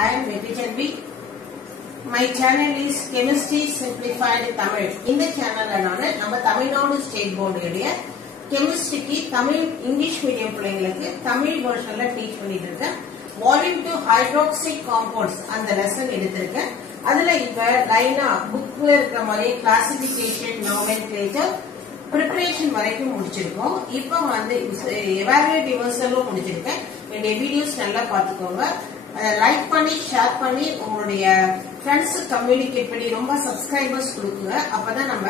I am Vetichanbi. My channel is Chemistry Simplified Tamil. In the channel, நம்ம Tamil Nadu state போர்டுடைய கெமிஸ்ட்ரிக்கு Tamil English medium பிள்ளைங்களுக்கு தமிழ் வெர்ஷன்ல டீச் பண்ணிட்டு இருக்கேன். வால்யூம் 2 ஹைட்ராக்சிக் காம்பவுண்ட்ஸ் அந்த லெசன் எடுத்திருக்கேன். அதுல இப்ப லைனா புக்ல இருக்கிற மாதிரி கிளாசிபிகேஷன், நாமென்க்ளேச்சர், preparation வரைக்கும் முடிச்சிருக்கோம். இப்போ வந்து எவாலுவேட் யுவர்செல்ஃப் முடிச்சிருக்கேன். என்னுடைய வீடியோஸ் நல்லா பாத்துக்கோங்க. லைக் பண்ணி ஷேர் பண்ணி உங்களுடைய ஃப்ரெண்ட்ஸ் கம்யூனிகேட் பண்ணி ரொம்ப சப்ஸ்கிரைபர்ஸ் கொடுக்குங்க. அப்பதான் நம்ம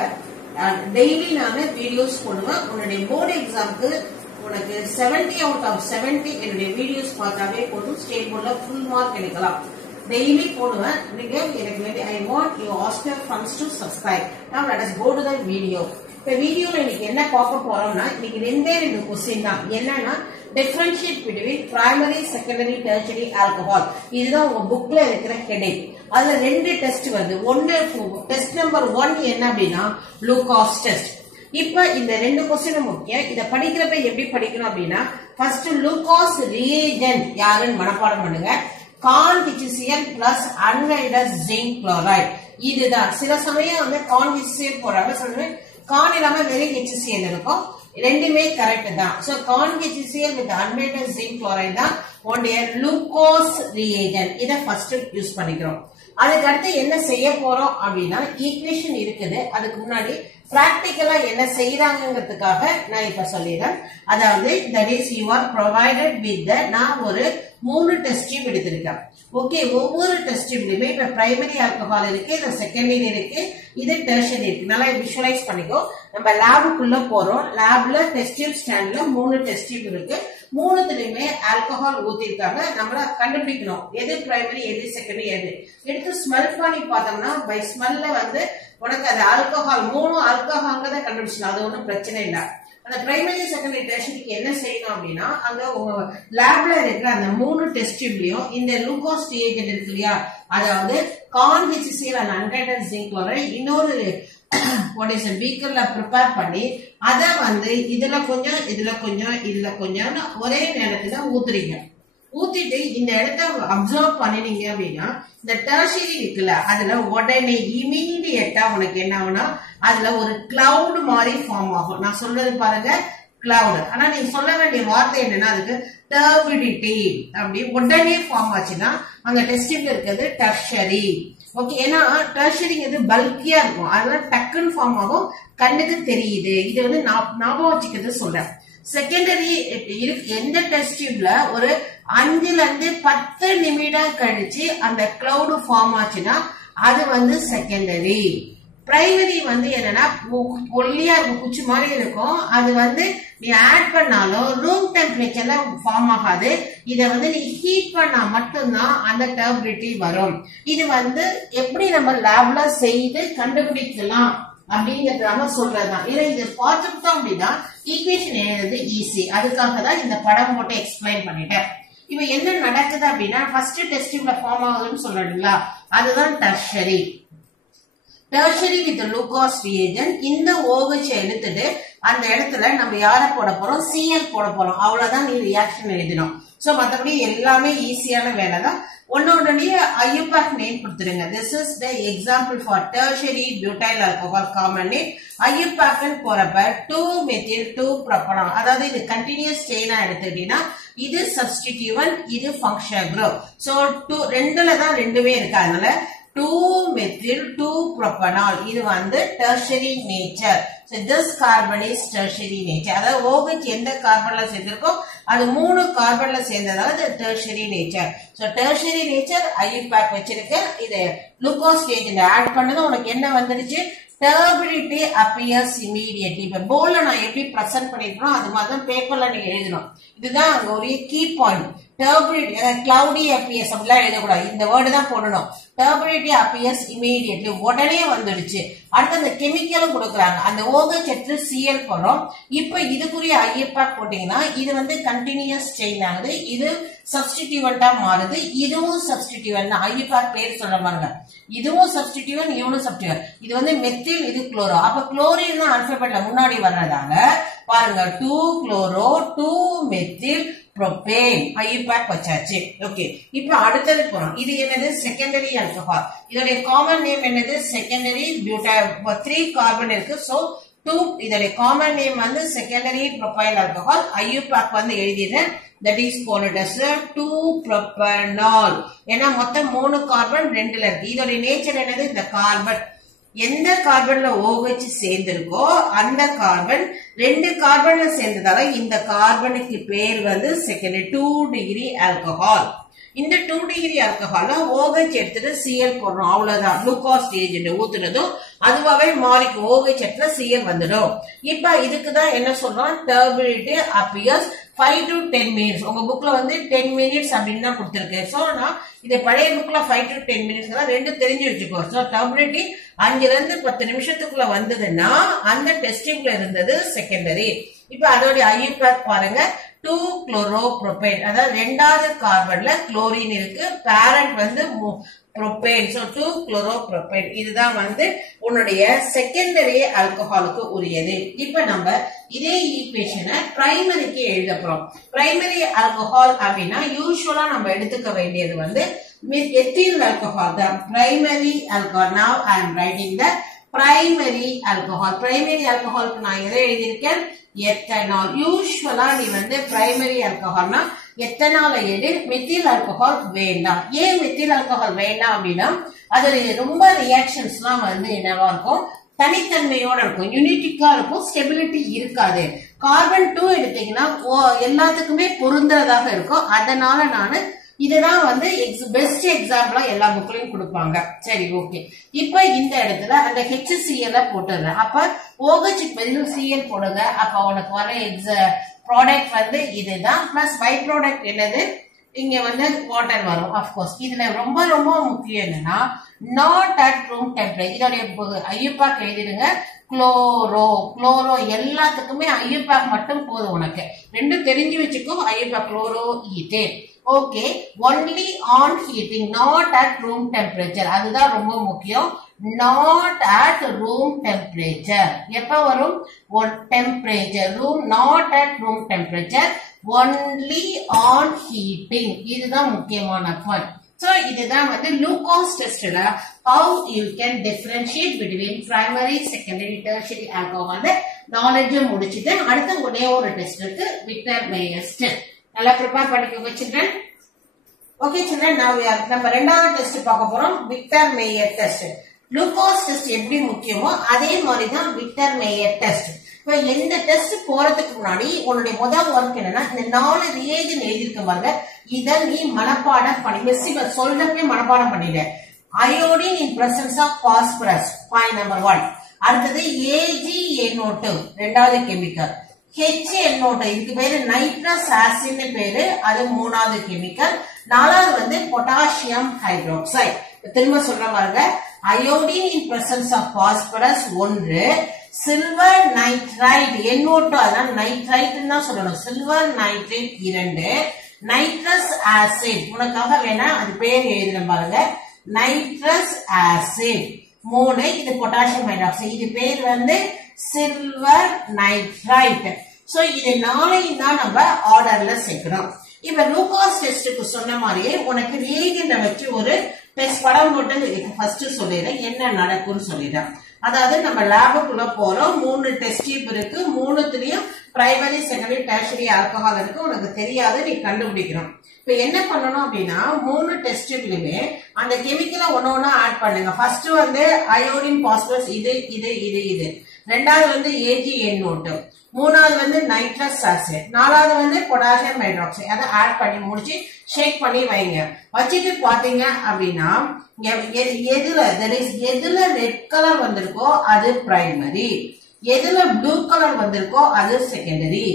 டெய்லி நானு வீடியோஸ் போடுவேன். உன்னுடைய போர்டு எக்ஸாம்க்கு உனக்கு 70 out of 70 என்னுடைய வீடியோஸ் பார்த்தாவே போதும். ஸ்டேட் போர்ட்ல ஃபுல் மார்க் எடுக்கலாம். டெய்லி போடுவேன். நீங்க எனக்கு வேண்டிய I want you ask your friends to subscribe. Now let us go to the video. இந்த வீடியோல இன்னைக்கு என்ன பார்க்க போறோம்னா, இன்னைக்கு ரெண்டு क्वेश्चन தான். என்னன்னா differentiate between primary, secondary, tertiary alcohol. இதுதான் உங்க புக்ல இருக்கிற ஹெடிங். அதுல ரெண்டு டெஸ்ட் வருது. ஒன்னு டெஸ்ட் நம்பர் 1 என்ன அப்படின்னா லூகாஸ் டெஸ்ட். இப்ப இந்த ரெண்டு क्वेश्चन முக்கியம். இத படிக்கிறப்ப எப்படி படிக்கணும் அப்படின்னா, ஃபர்ஸ்ட் லூகாஸ் ரியேஜென்ட் யாருன்னு மனப்பாடம் பண்ணுங்க. Khan HCl plus anhydrous zinc chloride. இதுதான் சில சமயம் வந்து கான் HCl போறாங்க, சொல்றேன் கான் இல்லாம வெறும் HCl இருக்கும். ரெண்டுமே கரெக்ட் தான். So conc HCl with anhydrous zinc chloride தான் உடைய லூகாஸ் ரியேஜென்ட். இத ஃபர்ஸ்ட் யூஸ் பண்ணிக்கிறோம். அதுக்கு அடுத்து என்ன செய்ய போறோம் அப்படின்னா, ஈக்குவேஷன் இருக்குது. அதுக்கு முன்னாடி பிராக்டிகலா என்ன செய்யறாங்கிறதுக்காக நான் இப்ப சொல்லிடுறேன். அதாவது that is you are provided with the நான் ஒரு 3 டெஸ்ட் டியூப் எடுத்திருக்கேன். ஓகே, ஒவ்வொரு டெஸ்ட் டியூப்லயுமே இப்ப பிரைமரி ஆல்கஹால் இருக்கு, இது செகண்டரி இருக்கு, இது டெர்ஷரி இருக்கு. நல்லா விஷுவலைஸ் பண்ணிக்கோ. நம்ம லேபுக்குள்ள போறோம். லேப்ல டெஸ்ட் டியூப் ஸ்டாண்ட்ல 3 டெஸ்ட் டியூப் இருக்கு. மூணுத்துலயுமே ஆல்கஹால் ஊத்திருக்காங்க. நம்மள கண்டுபிடிக்கணும் எது பிரைமரி எது செகண்டரி எது. எடுத்து ஸ்மெல் பண்ணி பார்த்தோம்னா பை ஸ்மெல்ல வந்து உனக்கு அது ஆல்கஹால் 3 ஆல்கஹால் தான் கண்டுபிடிச்சலாம். அது ஒன்றும் பிரச்சனை இல்லை. அந்த பிரைமரி செகண்டரி டெஸ்டுக்கு என்ன செய்யணும் அப்படின்னா, அங்க உங்க லேப்ல இருக்கிற அந்த 3 டெஸ்ட் டியூப்லயும் இந்த லூகாஸ் ரியேஜென்ட் இருக்கு இல்லையா, அதாவது Khan HCl and anhydrous zinc chloride இன்னொரு பீக்கர்ல ப்ரிப்பேர் பண்ணி அத வந்து இதுல கொஞ்சம் இதுல கொஞ்சம் இதுல கொஞ்சம் ஒரே நேரத்துல ஊத்துறீங்க. ஊத்திட்டு இந்த இடத்த அப்சர்வ் பண்ணினீங்க அப்படின்னா, இந்த டெர்ஷரி இருக்குல்ல அதுல உடனே இமீடியட்டா உனக்கு என்ன ஆகும்னா, அதுல ஒரு கிளவுட் மாதிரி ஃபார்ம் ஆகும். நான் சொல்றது பாருங்க, கிளவுட். ஆனா நீங்க சொல்ல வேண்டிய வார்த்தை என்னன்னா, அதுக்கு டர்பிடிட்டி அப்படி உடனே ஃபார்ம் ஆச்சுன்னா அங்க டெஸ்டிங்ல இருக்கிறது டெர்ஷரி. ஓகே, ஏன்னா டெர்ஷரிங்கிறது பல்கியா இருக்கும். அதெல்லாம் டக்குன்னு ஃபார்ம் ஆகும், கண்ணுக்கு தெரியுது. இது வந்து ஞாபகம் வச்சுக்கிறது சொல்றேன். செகண்டரி எந்த டெஸ்ட் டியூப்ல ஒரு 5 ல இருந்து 10 நிமிடம் கழிச்சு அந்த கிளவுட் ஃபார்ம் ஆச்சுன்னா அது வந்து செகண்டரி. பிரைமரி வந்து என்னன்னா ஒல்லியா இருக்கும், குச்சி மாதிரி இருக்கும். அது வந்து நீ ஆட் பண்ணாலும் ரூம் டெம்பரேச்சர்ல ஃபார்ம் ஆகாது. இத வந்து நீ ஹீட் பண்ணா மட்டும்தான் அந்த டர்பிடிட்டி வரும். இது வந்து எப்படி நம்ம லேப்ல செய்து கண்டுபிடிக்கலாம் அப்படிங்கறத சொல்றதுதான். ஏன்னா இது பார்த்துட்டோம் அப்படின்னா ஈக்குவேஷன் எழுதுறது ஈஸி. அதுக்காக தான் இந்த படம் போட்டு எக்ஸ்பிளைன் பண்ணிட்டேன். இப்ப என்ன நடக்குது அப்படின்னா, ஃபர்ஸ்ட் டெஸ்ட் டியூப்ல ஃபார்ம் ஆகுதுன்னு சொல்றீங்களா, அதுதான் tertiary. Tertiary with Lucas reagent. இந்த OH எடுத்துட்டு அந்த இடத்துல நம்ம யார போட போறோம், Cl போட போறோம். அவ்வளவுதான் நீ ரியாக்ஷன் எழுதணும். சோ மத்தபடி எல்லாமே ஈஸியான வேலை தான். ஒன்னோடய IUPAC நேம் கொடுத்துருங்க. This is the example for tertiary butyl alcohol common name. IUPAC போறப்ப 2-methyl 2-propanol. அதாவது இது கண்டினியூஸ் செயினா எடுத்துட்டீங்கன்னா இது சப்ஸ்டிடியூவன்ட், இது ஃபங்க்ஷனல் குரூப். சோ ரெண்டுல தான் ரெண்டுமே இருக்கு. அதனால 2-methyl 2-propanol இது வந்து tertiary nature. So this carbon is tertiary nature. அதாவது OH எந்த கார்பன்ல சேர்ந்திருக்கோ அது 3 கார்பன்ல சேர்ந்ததால இது tertiary nature. So tertiary nature IUPAC வச்சிருக்கு. இது லூகாஸ் ரியேஜென்ட் ஆட் பண்ணது உனக்கு என்ன வந்துருச்சு, turbidity appears immediately. இப்ப போர்ட்ல நான் எப்படி பிரசன்ட் பண்ணிருக்கணும் அது மாதிரி தான் பேப்பர்ல நீங்க எழுதணும். இதுதான் அங்க ஒரு key point. turbidity cloudy appears அப்படிலாம் எழுதக்கூடாது. இந்த வேர்டு தான் போடணும். turbidity appears immediately உடனே வந்துடுச்சு. அடுத்து அந்த கெமிக்கலும் கொடுக்குறாங்க. அந்த OH எடுத்து Cl போறோம். இப்ப இதுக்குரிய IUPAC போட்டீங்கன்னா இது வந்து கண்டினியூஸ் செயின் ஆகுது. இது சப்ஸ்டிடியூவன்ட்டா மாறுது. இதுவும் சப்ஸ்டிடியூவன்ட் தான். IUPAC பேர் சொல்ல பாருங்க. இதுவும் சப்ஸ்டிடியூவன்ட், இவனும் சப்ஸ்டிடியூவன்ட். இது வந்து மெத்தில், இது குளோரோ. அப்ப குளோரின் தான் ஆல்பபெட்ல முன்னாடி வர்றதால பாருங்க 2 குளோரோ 2 மெத்தில் propane IUPAC வச்சாச்சு. ஓகே, இப்போ அடுத்தது போறோம். இது என்னது? Secondary alcohol. இதோட காமன் நேம் என்னது? Secondary butyl. 3 கார்பன் இருக்கு. சோ 2 இதோட காமன் நேம் வந்து செகண்டரி ப்ரோபைல் ஆல்கஹால். IUPAC வந்து எழுதிடுறேன். that is called as 2-propanol. ஏன்னா மொத்தம் 3 கார்பன் 2ல இருக்கு. இதோட நேச்சர் என்னது? இந்த கார்பன் எந்த கார்பன்ல OH சேர்ந்திருக்கோ அந்த கார்பன் 2 கார்பன்ல சேர்ந்ததால இந்த கார்பனுக்கு பேர் வந்து செகண்டரி 2 டிகிரி ஆல்கஹால். இந்த 2 டிகிரி ஆல்கஹால்ல OH எடுத்துட்டு Cl போடுறோம். அவ்வளவுதான். குளுக்கோஸ் ஏஜென்ட் ஊத்துனதும் அதுவாவே மாறிக்கும். OH எடுத்துட்டு Cl வந்துடும். இப்ப இதுக்கு தான் என்ன சொல்றோம்? turbidity appears 5 to 10 minutes. உங்க புக்ல வந்து 10 minutes அப்படின்னு தான் கொடுத்திருக்கு. சோ நான் இது பழைய புக்ல 5 to 10 minutes தான் ரெண்டு தெரிஞ்சு வச்சுக்கோ. சோ turbidity 5ல இருந்து 10 நிமிஷத்துக்குள்ள வந்ததுன்னா அந்த டெஸ்டிங்ல இருந்தது செகண்டரி. இப்ப அதோட IUPAC பாருங்க. 2-chloropropane. அதாவது ரெண்டாவது கார்பன்ல குளோரின் இருக்கு. பேரண்ட் வந்து propane. So 2-chloropropane. இதுதான் வந்து உன்னுடைய செகண்டரி ஆல்கஹாலுக்கு உரியது. இப்ப நம்ம இதே ஈக்குவேஷனை பிரைமரிக்கு எழுத போறோம். பிரைமரி ஆல்கஹால் அப்படின்னா யூசுவலா நம்ம எடுத்துக்க வேண்டியது வந்து எத்தில் ஆல்கஹால் தான். Primary alcohol. Now I am writing the primary alcohol. Primary alcoholக்கு நான் எதை எழுதியிருக்கேன்? எத்தனால். யூசுவலா நீ வந்து பிரைமரி ஆல்கஹால்னா எத்தனால எடு, மெத்தில் ஆல்கஹால் வேண்டாம். ஏன் மெத்தில் ஆல்கஹால் வேண்டாம் அப்படின்னா அதுல ரொம்ப ரியாக்ஷன்ஸ்லாம் வந்து என்னவா இருக்கும்? தனித்தன்மையோட இருக்கும், யூனிட்டிக்கா இருக்கும், ஸ்டெபிலிட்டி இருக்காது. கார்பன் 2 எடுத்தீங்கன்னா எல்லாத்துக்குமே பொருந்ததாக இருக்கும். அதனால நானு இதுதான் வந்து பெஸ்ட் எக்ஸாம்பிளா எல்லா புக்லயும் கொடுப்பாங்க. சரி, ஓகே. இப்ப இந்த இடத்துல அந்த HCl போட்டுறேன். அப்ப OH பதில் Cl போடுங்க. அப்ப உனக்கு வர ப்ராடக்ட் வந்து இதுதான். பிளஸ் பை ப்ராடக்ட் என்னது? இங்க வந்து வாட்டர் வரும். அப்கோர்ஸ் இதுல ரொம்ப ரொம்ப முக்கியம் என்னன்னா நாட் அட் ரூம் டெம்பரேச்சர். இதோட IUPAC எழுதிடுங்க. குளோரோ எல்லாத்துக்குமே IUPAC மட்டும் போதும். உனக்கு ரெண்டும் தெரிஞ்சு வச்சுக்கோ. IUPAC chloro ethane. Okay, only on heating, not at room temperature. அதுதான் ரொம்ப முக்கியம். Not at room temperature. எப்ப வரும்? Temperature room, not at room temperature, only on heating. இதுதான் முக்கியமான பாயிண்ட். So இதுதான் வந்து குளுக்கோஸ் டெஸ்ட்ல how you can differentiate between primary, secondary, tertiary alcohol knowledge முடிச்சிட்டு அடுத்து ஒரே ஒரு டெஸ்ட் இருக்கு, விக்டர் மேயர்ஸ் டெஸ்ட். நல்லா ப்ரிப்பேர் பண்ணிக்கோங்க சில்ட்ரன். ஓகே சில்ட்ரன், நம்ம ரெண்டாவது டெஸ்ட் பார்க்க போறோம், Victor mayor test. Glucose test எப்படி முக்கியமோ அதே மாதிரி தான் விக்டர் மேயர் டெஸ்ட். இப்ப எந்த டெஸ்ட் போறதுக்கு முன்னாடி உன்னுடைய முதல் ஒர்க் என்னன்னா இந்த 4 ரியேஜன் எழுதிருக்க பாருங்க. இத நீ மனப்பாடம் பண்ணி மெஸ்ஸி சொல்றப்பே மனப்பாடம் பண்ணிடு. Iodine in presence of phosphorus, point number 1. அடுத்தது AgNO2 ரெண்டாவது கெமிக்கல். HNO2 இதுக்கு பேரு நைட்ரஸ் ஆசிட்னு பேரு, அது மூணாவது கெமிக்கல். நாலாவது வந்து பொட்டாசியம் ஹைட்ராக்சைடு. திரும்ப சொல்ற பாருங்க, iodine in presence of phosphorus 1, silver nitrite NO2 அதான் நைட்ரைட் தான் சொல்லணும், சில்வர் நைட்ரேட் 2, நைட்ரஸ் ஆசிட் உனக்காக வேணா அது பேர் எழுதுறேன் பாருங்க, நைட்ரஸ் ஆசிட் 3, இது பொட்டாசியம் ஹைட்ராக்சைடு, இது பேர் வந்து சில்வர் நைட்ரைட். சோ இது 4 தான் நம்ம ஆர்டர்ல சேர்க்கணும். இப்ப குளுக்கோஸ் டெஸ்டுக்கு சொன்ன மாதிரியே உனக்கு ரியேஜன்ட் வச்சு ஒரு டெஸ்ட் படம் போட்டு ஃபர்ஸ்ட் சொல்லிடுறேன் என்ன நடக்கும்னு சொல்லிடுறேன். அதாவது நம்ம லேபுக்குள்ள போறோம், 3 டெஸ்ட் டியூப் இருக்கு, 3த்துலயும் பிரைமரி, செகண்டரி, டெர்ஷரி ஆல்கஹால் இருக்கு. உனக்கு தெரியாது, நீ கண்டுபிடிக்கணும். இப்ப என்ன பண்ணணும் அப்படின்னா 3 டெஸ்ட் டியூப்லயுமே அந்த கெமிக்கலை ஒன்னொன்னா ஆட் பண்ணுங்க. ஃபர்ஸ்ட் வந்து அயோடின் பாஸ்பரஸ் இது இது இது இது, ரெண்டாவது வந்து AgNO2, மூணாவது வந்து நைட்ரஸ் ஆசிட், நாலாவது வந்து பொட்டாசியம் ஹைட்ராக்சைடு. அதை ஆட் பண்ணி முடிச்சு ஷேக் பண்ணி வைங்க. வச்சுட்டு பாத்தீங்க அப்படின்னா எதுல ரெட் கலர் வந்திருக்கோ அது பிரைமரி, எதுல ப்ளூ கலர் வந்திருக்கோ அது செகண்டரி,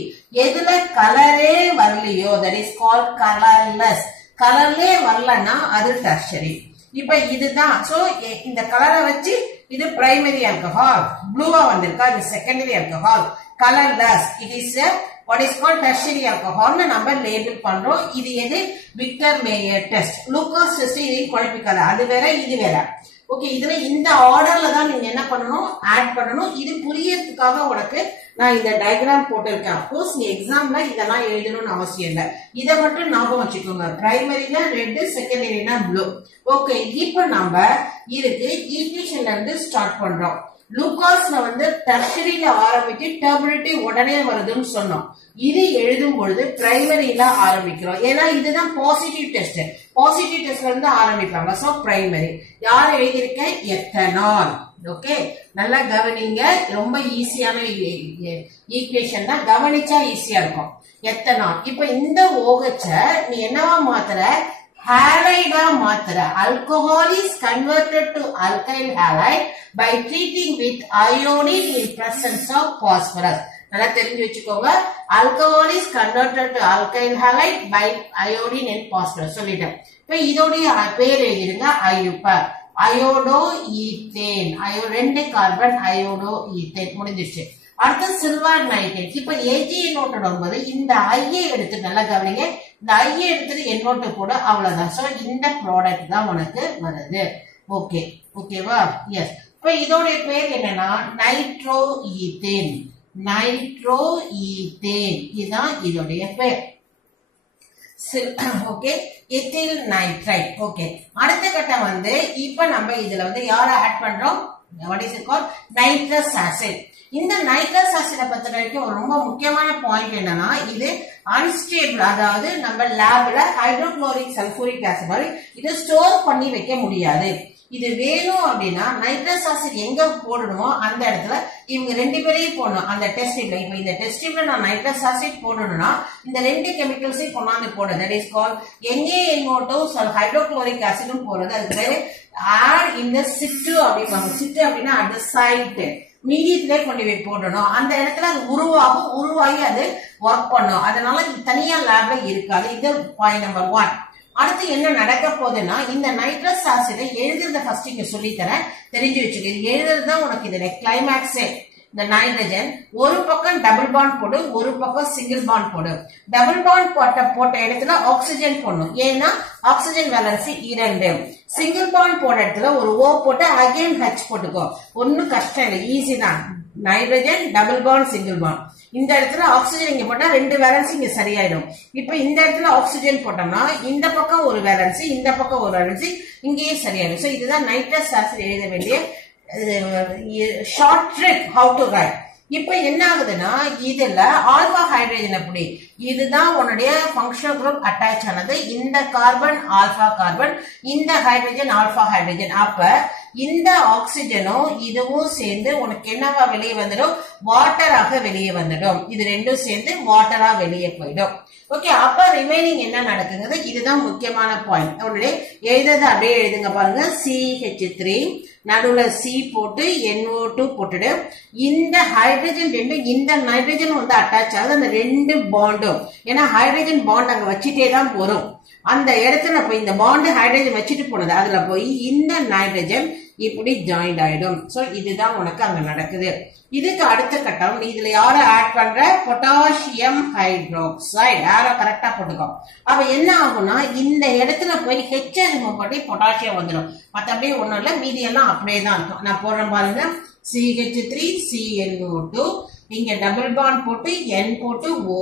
எதுல கலரே வரலையோ தட் இஸ் கால்ட் கலர்லெஸ், கலர்லே வரலன்னா அது டெர்ஷரி. இப்ப இதுதான். சோ இந்த கலரை வச்சு இது பிரைமரி ஆல்கஹால், ப்ளூவா வந்திருக்கா இது secondary alcohol, colourless it is what is called tertiary alcohol னு நம்ம லேபிள் பண்றோம். இது எது? Victor mayor test. Glucose test இதையும் குழப்பிக்காத, அது வேற இது வேற. ஓகே, இதுல இந்த ஆர்டர்ல தான் நீங்க என்ன பண்ணணும், ஆட் பண்ணணும். இது புரியறதுக்காக உனக்கு நான் இந்த டயக்ராம் போட்டிருக்கேன். அப்கோர்ஸ் நீ எக்ஸாம்ல இதெல்லாம் எழுதணும்னு அவசியம் இல்லை. இதை மட்டும் ஞாபகம் வச்சுக்கோங்க. பிரைமரினா ரெட், செகண்டரினா ப்ளூ. ஓகே, இப்ப நம்ம இதுக்கு ஈக்குவேஷன்ல இருந்து ஸ்டார்ட் பண்றோம். லூகாஸ்ல வந்து டெர்ஷரியில ஆரம்பிச்சு டெர்மினேட்டிவ் உடனே வருதுன்னு சொன்னோம். இது எழுதும் பொழுது பிரைமரியில ஆரம்பிக்கிறோம். ஏன்னா இதுதான் பாசிட்டிவ் டெஸ்ட். பாசிட்டிவ் டெஸ்ட்ல இருந்து ஆரம்பிப்பாங்க. So primary. யார் எழுதியிருக்கேன்? எத்தனால். ஓகே, நல்லா கவனிங்க. ரொம்ப ஈஸியான ஈக்குவேஷன் தான். கவனிச்சா ஈஸியா இருக்கும். எத்தனால். இப்ப இந்த OH நீ என்னவா மாத்துற? ஹாலைடா மாத்துற. alcohol is converted to alkyl halide by treating with iodine in presence of phosphorus. நல்லா தெரிஞ்சு வச்சுக்கோங்க. alcohol is converted to alkyl halide by iodine and phosphorus. சொல்லிட்டேன். இப்ப இதோடைய பேர் எழுதிருங்க. Iodo ethane. ரெண்டு கார்பன் அயோடோ ஈத்தேன். முடிஞ்சிருச்சு. அடுத்து சில்வர் நைட்ரேட். இப்ப AgNO9 இந்த ஐயை எடுத்து நல்லா கவனிங்க. இந்த ஐயை எடுத்துட்டு NO2 கூட அவ்வளவுதான். சோ இந்த ப்ராடக்ட் தான் உனக்கு வருது. ஓகே, ஓகேவா? எஸ். இப்ப இதோட பேர் என்னன்னா நைட்ரோ ஈத்தேன். நைட்ரோ ஈத்தேன் இதுதான் இதோடைய பேர். Okay, ethyl nitrite. ஓகே, அடுத்த கட்டம் வந்து இப்ப நம்ம இதுல வந்து யார ஆட் பண்றோம்? What is it called? Nitrous acid. இந்த நைட்ரஸ் ஆசிட பொறுத்த வரைக்கும் ஒரு ரொம்ப முக்கியமான பாயிண்ட் என்னன்னா இது அன்ஸ்டேபிள். அதாவது நம்ம லேப்ல ஹைட்ரோகுளோரிக் சல்பூரிக் ஆசிட் இதை ஸ்டோர் பண்ணி வைக்க முடியாது. இது வேணும் அப்படின்னா நைட்ரஸ் ஆசிட் எங்க போடணுமோ அந்த இடத்துல இவங்க ரெண்டு பேரையும் போடணும். அந்த டெஸ்ட் டியூப்ல இப்ப இந்த டெஸ்ட் டியூப்ல நான் நைட்ரஸ் ஆசிட் போடணும்னா இந்த ரெண்டு கெமிக்கல்ஸையும் கொண்டாந்து போடுறது. That is called NaNO2 hydrochloric ஆசிடும் போடுறது. அதுக்கு பேரு ஆட் இந்த சிட்டு அப்படிப்பாங்க. சிட்டு அப்படின்னா அட் சைட் மீடியத்திலே கொண்டு போய் போடணும். அந்த இடத்துல அது உருவாகி அது ஒர்க் பண்ணும். அதனால தனியா லேப்ல இருக்காது. இது பாயிண்ட் நம்பர் 1. அடுத்து என்ன நடக்க போகுதுன்னா இந்த நைட்ரஸ் ஆசிடை எழுதுறத ஃபர்ஸ்ட் இங்க சொல்லி தரேன், தெரிஞ்சு வச்சுக்க. இது எழுதுறது தான் உனக்கு இதுல கிளைமேக்ஸே. இந்த நைட்ரஜன் ஒரு பக்கம் டபுள் பாண்ட் போடு, ஒரு பக்கம் சிங்கிள் பாண்ட் போடு. டபுள் பாண்ட் போட்ட இடத்துல ஆக்சிஜன் போடணும். ஏன்னா ஆக்சிஜன் வேலன்சி 2. சிங்கிள் பாண்ட் போட்ட இடத்துல ஒரு O போட்டு அகைன் H போட்டுக்கோ. ஒன்னும் கஷ்டம் இல்லை, ஈஸி தான். Nitrogen double bond single bond. இந்த இடத்துல ஆக்சிஜன் இங்க போட்டா 2 வேலன்சி இங்க சரியாயிடும். இப்ப இந்த இடத்துல ஆக்சிஜன் போட்டோம்னா இந்த பக்கம் ஒரு வேலன்சி, இந்த பக்கம் ஒரு வேலன்சி, இங்கேயே சரியாயிடும். சோ இதுதான் நைட்ரஸ் ஆசிட் எழுத வேண்டிய short trick how to right. இப்ப என்ன ஆகுதுன்னா இதுல ஆல்பா ஹைட்ரஜன் அப்படி இதுதான் உன்னுடைய ஃபங்க்ஷனல் குரூப் அட்டாச் ஆனது. இந்த கார்பன் ஆல்பா கார்பன், இந்த ஹைட்ரஜன் ஆல்பா ஹைட்ரஜன். அப்ப இந்த ஆக்சிஜனும் இதுவும் சேர்ந்து உனக்கு என்னவா வெளியே வந்துடும்? வாட்டராக வெளியே வந்துடும். இது ரெண்டும் சேர்ந்து வாட்டரா வெளியே போயிடும். ஓகே, அப்ப ரிமைனிங் என்ன நடக்குங்கிறது இதுதான் முக்கியமான பாயிண்ட். உடனே எழுதுறது அப்படியே எழுதுங்க பாருங்க. CH3 நடுவுல C போட்டு NO2 போட்டுடு. இந்த ஹைட்ரஜன் ரெண்டு இந்த நைட்ரஜன் வந்து அட்டாச் ஆகுது. அந்த ரெண்டு பாண்டும் ஏன்னா ஹைட்ரஜன் பாண்ட் அங்க வச்சுட்டே தான் வரும். அந்த இடத்துல போய் இந்த பாண்டு ஹைட்ரஜன் வச்சுட்டு போனது அதுல போய் இந்த நைட்ரஜன் இப்படி ஜாயிண்ட் ஆயிடும். சோ இதுதான் உனக்கு அங்க நடக்குது. இதுக்கு அடுத்த கட்டம் இதுல யார ஆட் பண்ற? Potassium hydroxide. யார கரெக்டா போட்டுக்கோ. அப்ப என்ன ஆகும்னா இந்த இடத்துல போய் HCl போட்டு பொட்டாசியம் வந்துடும். மத்தபடி ஒண்ணும் இல்ல, மீதி எல்லாம் அப்படியே தான் இருக்கும். நான் போடுறேன் பாருங்க. CH3 CNO2 இங்க டபுள் பாண்ட் போட்டு N போட்டு O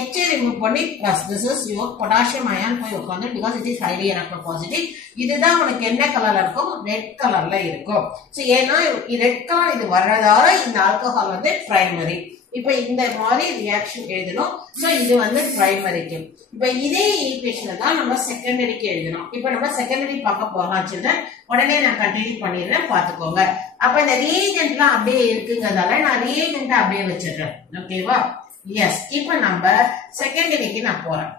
H ரிமூவ் பண்ணி plus this is your potassium ion போய் உட்காந்து because it is highly electropositive. இதுதான் உனக்கு என்ன கலர்ல இருக்கும்? ரெட் கலர்ல இருக்கும். சோ ஏன்னா ரெட் கலர் இது வர்றதால இந்த ஆல்கஹால் வந்து பிரைமரி. இப்ப இந்த மாதிரி ரியாக்ஷன் எழுதணும். சோ இது வந்து பிரைமரிக்கு. இப்ப இதே ஈக்குவேஷனை தான் நம்ம செகண்டரிக்கு எழுதணும். இப்ப நம்ம செகண்டரி பார்க்க போகலாம் சில்ட்ரன். உடனே நான் கண்டினியூ பண்ணிடுறேன், பாத்துக்கோங்க. அப்ப இந்த ரியேஜென்ட்லாம் அப்படியே இருக்குங்கிறதால நான் ரியேஜென்ட் அப்படியே வச்சிடுறேன். ஓகேவா? எஸ். இப்ப நம்ம செகண்டரிக்கு நான் போறேன்.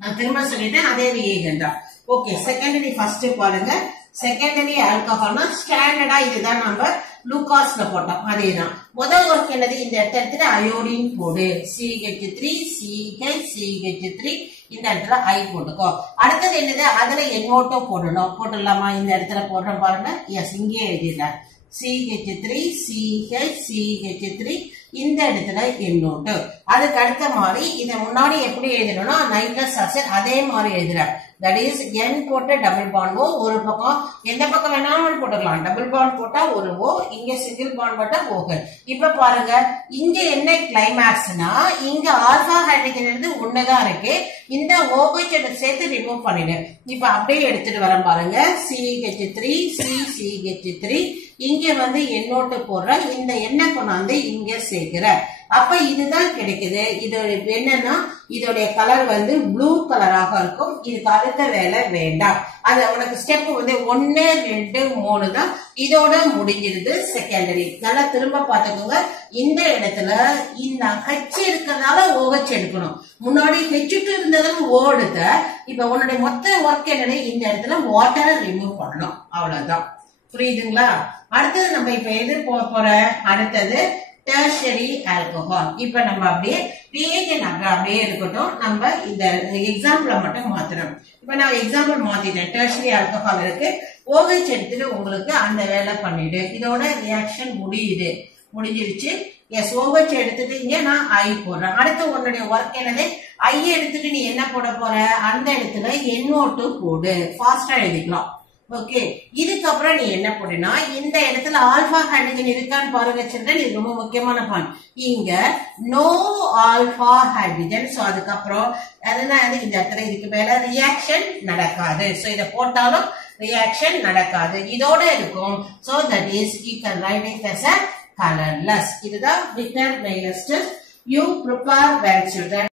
நான் திரும்ப சொல்லிட்டேன், அதே ரியேஜென்ட் தான். ஓகே, செகண்டரி ஃபர்ஸ்ட் பாருங்க. செகண்டரி ஆல்கஹால்னா ஸ்டாண்டர்டா இதுதான் நம்ம லூகாஸ்ல போட்டோம். அதேதான் முதல் ஒர்க் என்னது? இந்த இடத்துல அயோடின் போடு. CH3 CH3 இந்த இடத்துல I போட்டுக்கோ. அடுத்தது என்னது? அதுல NO2 போடணும். போட்டுடலாமா? இந்த இடத்துல போடுறோம் பாருங்க. எஸ், இங்கே எழுதிடலாம். CH3 CH CH3 இந்த இடத்துல எண்ணோட்டு. அதுக்கு அடுத்த மாதிரி இதை முன்னாடி எப்படி எழுதணும்னா நைட்ரஸ் ஆசிட் அதே மாதிரி எழுதுற. தட் இஸ் N போட்டு டபுள் பாண்ட் O, ஒரு பக்கம் எந்த பக்கம் வேணாலும் போட்டுக்கலாம். டபுள் பாண்ட் போட்டா ஒரு O, இங்க சிங்கிள் பாண்ட் போட்டா OH. இப்ப பாருங்க இங்க என்ன கிளைமேக்ஸ்னா இங்க ஆல்பா ஹைட்ரஜன் இருந்து ஒண்ணுதான் இருக்கு. இந்த OH சேர்த்து ரிமூவ் பண்ணிடு. இப்ப அப்படியே எடுத்துட்டு வரேன் பாருங்க. CH3 CCH3 இங்க வந்து எண்ணோட்டு போடுற. இந்த எண்ணெய் கொண்டாந்து இங்க சேர்க்கிற. அப்ப இதுதான் கிடைக்குது. இதோட என்னன்னா இதோடைய கலர் வந்து ப்ளூ கலராக இருக்கும். இதுக்கு அடுத்த வேலை வேண்டாம். அது உனக்கு ஸ்டெப் வந்து 1 2 3 தான். இதோட முடிஞ்சிருது செகண்டரி. நல்லா திரும்ப பாத்துக்கோங்க. இந்த இடத்துல இந்த H இருக்கிறதால OH எடுக்கணும். முன்னாடி H2 இருந்ததும் O எடுத்த. இப்ப உன்னுடைய மொத்த ஒர்க் என்னன்னு இந்த இடத்துல வாட்டரை ரிமூவ் பண்ணணும். அவ்வளவுதான். புரியுதுங்களா? அடுத்தது நம்ம இப்ப எது போற அடுத்தது டெர்ஷரி ஆல்கஹால். இப்ப நம்ம அப்படியே ரிஏஜென்ட் அப்படியே இருக்கட்டும். நம்ம இந்த எக்ஸாம்பிள மட்டும் மாத்துறோம். இப்ப நான் எக்ஸாம்பிள் மாத்திட்டேன். டெர்ஷரி ஆல்கஹால் இருக்கு. OH எடுத்துட்டு உங்களுக்கு அந்த வேலை பண்ணிடு. இதோட ரியாக்ஷன் முடிஞ்சிருச்சு. எஸ் OH எடுத்துட்டு இங்க நான் I போடுறேன். அடுத்து உன்னுடைய ஒர்க் என்னது? I எடுத்துட்டு நீ என்ன போட போற? அந்த இடத்துல NO2 போடு. ஃபாஸ்டா எழுதிக்கலாம். ஓகே, இதுக்கப்புறம் நீ என்ன போடுனா இந்த இடத்துல ஆல்பா ஹைட்ரஜன் இருக்கான்னு பாருங்க சில்ட்ரன். இது ரொம்ப முக்கியமான பாயிண்ட். இங்க நோ ஆல்பா ஹைட்ரஜன். சோ அதுக்கப்புறம் அதனால இந்த இடத்துல இதுக்கு மேல ரியாக்ஷன் நடக்காது. சோ இத போட்டாலும் ரியாக்ஷன் நடக்காது. இதோட இருக்கும். So that is you can write it as a colorless. இதுதான் Wigner Mayer test. You prepare well children.